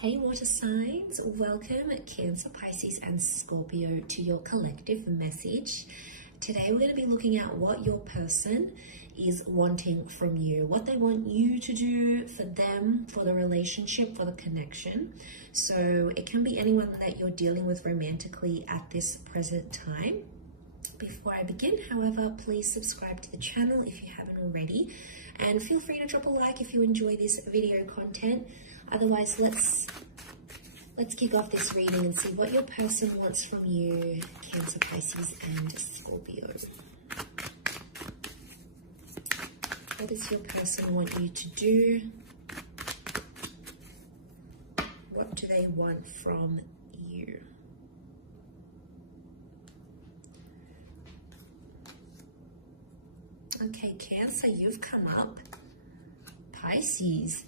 Hey water signs, welcome Cancer, Pisces and Scorpio to your collective message. Today we're going to be looking at what your person is wanting from you, what they want you to do for them, for the relationship, for the connection. So it can be anyone that you're dealing with romantically at this present time. Before I begin, however, please subscribe to the channel if you haven't already, and feel free to drop a like if you enjoy this video content. Otherwise, let's kick off this reading and see what your person wants from you, Cancer, Pisces and Scorpio. What does your person want you to do? What do they want from you? Okay, Cancer, you've come up. Pisces.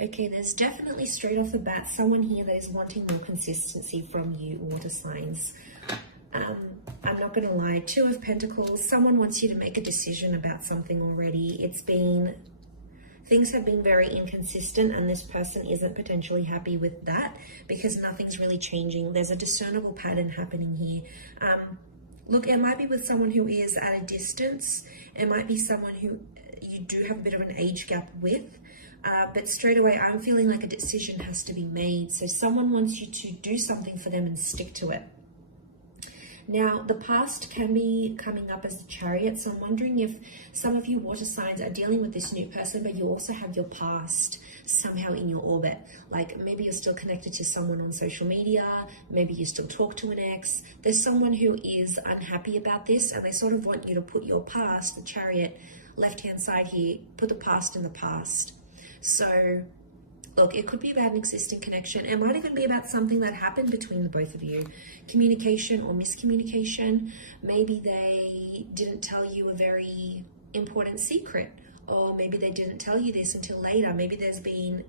Okay, there's definitely straight off the bat someone here that is wanting more consistency from you, water signs. I'm not going to lie, Two of Pentacles, someone wants you to make a decision about something already. Things have been very inconsistent and this person isn't potentially happy with that because nothing's really changing. There's a discernible pattern happening here. Look, it might be with someone who is at a distance. It might be someone who you do have a bit of an age gap with. But straight away, I'm feeling like a decision has to be made. So someone wants you to do something for them and stick to it. Now, the past can be coming up as the Chariot. So I'm wondering if some of you water signs are dealing with this new person, but you also have your past somehow in your orbit. Like maybe you're still connected to someone on social media. Maybe you still talk to an ex. There's someone who is unhappy about this and they sort of want you to put your past, the Chariot, left-hand side here, put the past in the past. So, look, it could be about an existing connection. It might even be about something that happened between the both of you. Communication or miscommunication. Maybe they didn't tell you a very important secret. Or maybe they didn't tell you this until later. Maybe there's been,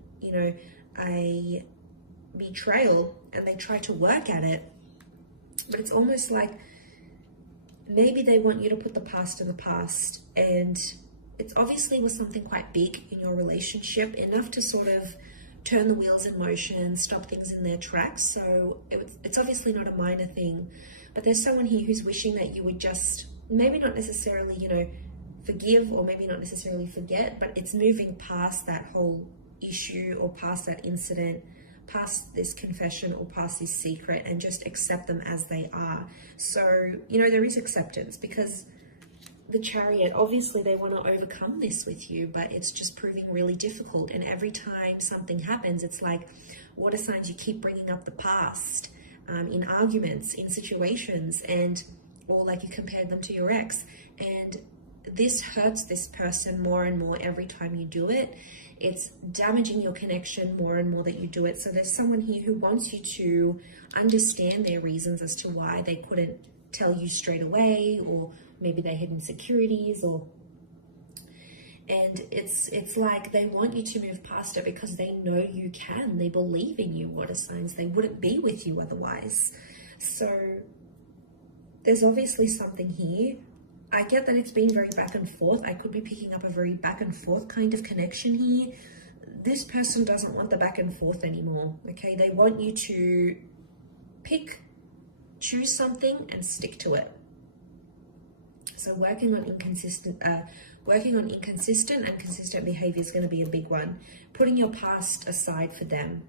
a betrayal and they try to work at it. But it's almost like maybe they want you to put the past in the past, and it's obviously was something quite big in your relationship, enough to sort of turn the wheels in motion, stop things in their tracks. So it's obviously not a minor thing, but there's someone here who's wishing that you would just maybe not necessarily, forgive or maybe not necessarily forget, but it's moving past that whole issue or past that incident, past this confession or past this secret, and just accept them as they are. So, there is acceptance because the Chariot, obviously they want to overcome this with you, but it's just proving really difficult. And every time something happens, it's like water signs, you keep bringing up the past in arguments, in situations, or like you compared them to your ex. And this hurts this person more and more every time you do it. It's damaging your connection more and more that you do it. So there's someone here who wants you to understand their reasons as to why they couldn't tell you straight away, or maybe they had insecurities, and it's like they want you to move past it because they know you can. They believe in you, water signs. They wouldn't be with you otherwise. So there's obviously something here. I get that it's been very back and forth. I could be picking up a very back and forth kind of connection here. This person doesn't want the back and forth anymore, okay? They want you to choose something and stick to it. So working on inconsistent and consistent behavior is going to be a big one. Putting your past aside for them.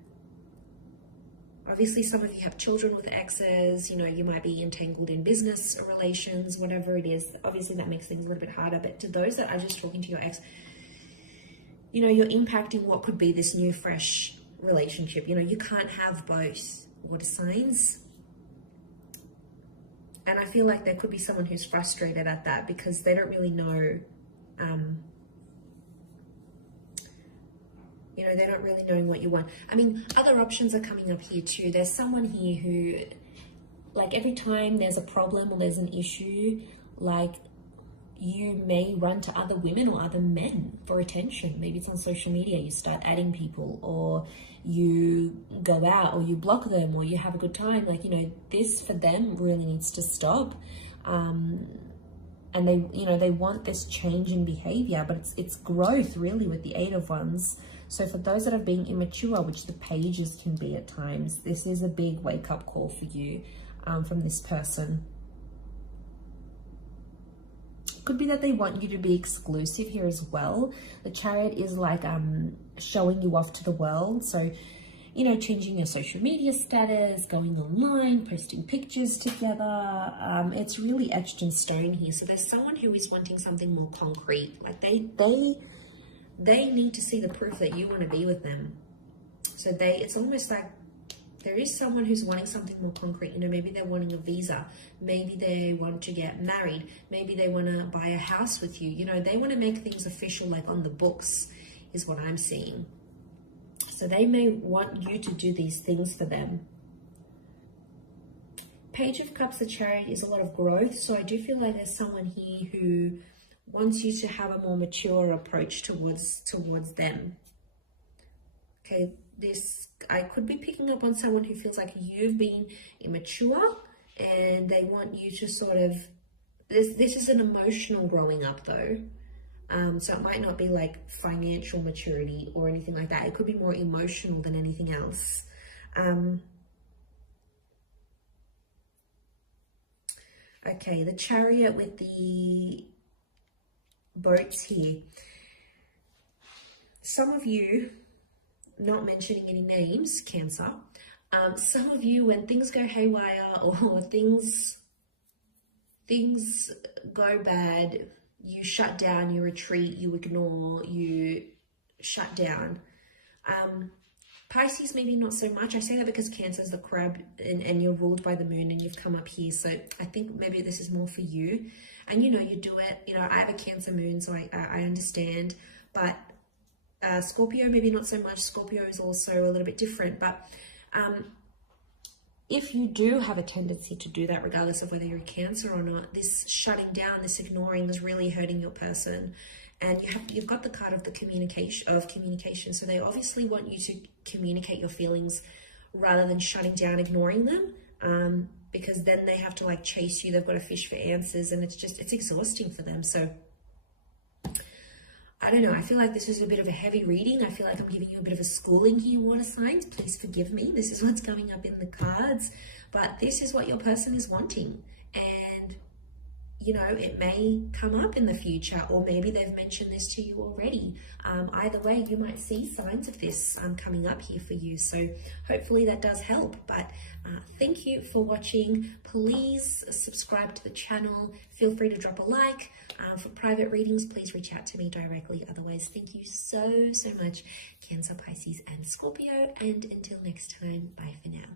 Obviously, some of you have children with exes. You might be entangled in business relations, whatever it is. Obviously, that makes things a little bit harder. But to those that are just talking to your ex, you're impacting what could be this new, fresh relationship. You can't have both, water signs. And I feel like there could be someone who's frustrated at that because they don't really know, they're not really knowing what you want. I mean, other options are coming up here too. There's someone here who, like every time there's a problem or there's an issue, like you may run to other women or other men for attention. Maybe it's on social media, you start adding people, or you go out, or you block them, or you have a good time. Like, you know, this for them really needs to stop. and they, you know, they want this change in behavior, but it's growth really with the Eight of Wands. So for those that are being immature, which the pages can be at times, this is a big wake-up call for you from this person. Could be that they want you to be exclusive here as well. The Chariot is like showing you off to the world. So, you know, changing your social media status, going online, posting pictures together. It's really etched in stone here. So there's someone who is wanting something more concrete. Like they need to see the proof that you want to be with them. So it's almost like there is someone who's wanting something more concrete. You know, maybe they're wanting a visa. Maybe they want to get married. Maybe they want to buy a house with you. You know, they want to make things official, like on the books, is what I'm seeing. So they may want you to do these things for them. Page of Cups, the Chariot, is a lot of growth. So I do feel like there's someone here who wants you to have a more mature approach towards them. Okay, I could be picking up on someone who feels like you've been immature and they want you to sort of, this is an emotional growing up though. So it might not be like financial maturity or anything like that. It could be more emotional than anything else. Okay, the Chariot with the boats here. Some of you, not mentioning any names, Cancer, some of you, when things go haywire or things go bad, you shut down, you retreat, you ignore, you shut down. Pisces, maybe not so much. I say that because Cancer is the crab and you're ruled by the moon and you've come up here. So I think maybe this is more for you. And, you know, you do it. You know, I have a Cancer moon, so I understand. But Scorpio, maybe not so much. Scorpio is also a little bit different. But if you do have a tendency to do that, regardless of whether you're a Cancer or not, this shutting down, this ignoring is really hurting your person. And you've got the card of the communication. So they obviously want you to communicate your feelings rather than shutting down, ignoring them. Because then they have to like chase you. They've got to fish for answers, and it's exhausting for them. So I don't know. I feel like this is a bit of a heavy reading. I feel like I'm giving you a bit of a schooling here, water signs. Please forgive me. This is what's coming up in the cards. But this is what your person is wanting. And, you know, it may come up in the future, or maybe they've mentioned this to you already. Either way, you might see signs of this coming up here for you. So hopefully that does help. But thank you for watching. Please subscribe to the channel. Feel free to drop a like. For private readings, please reach out to me directly. Otherwise, thank you so much, Cancer, Pisces, and Scorpio. And until next time, bye for now.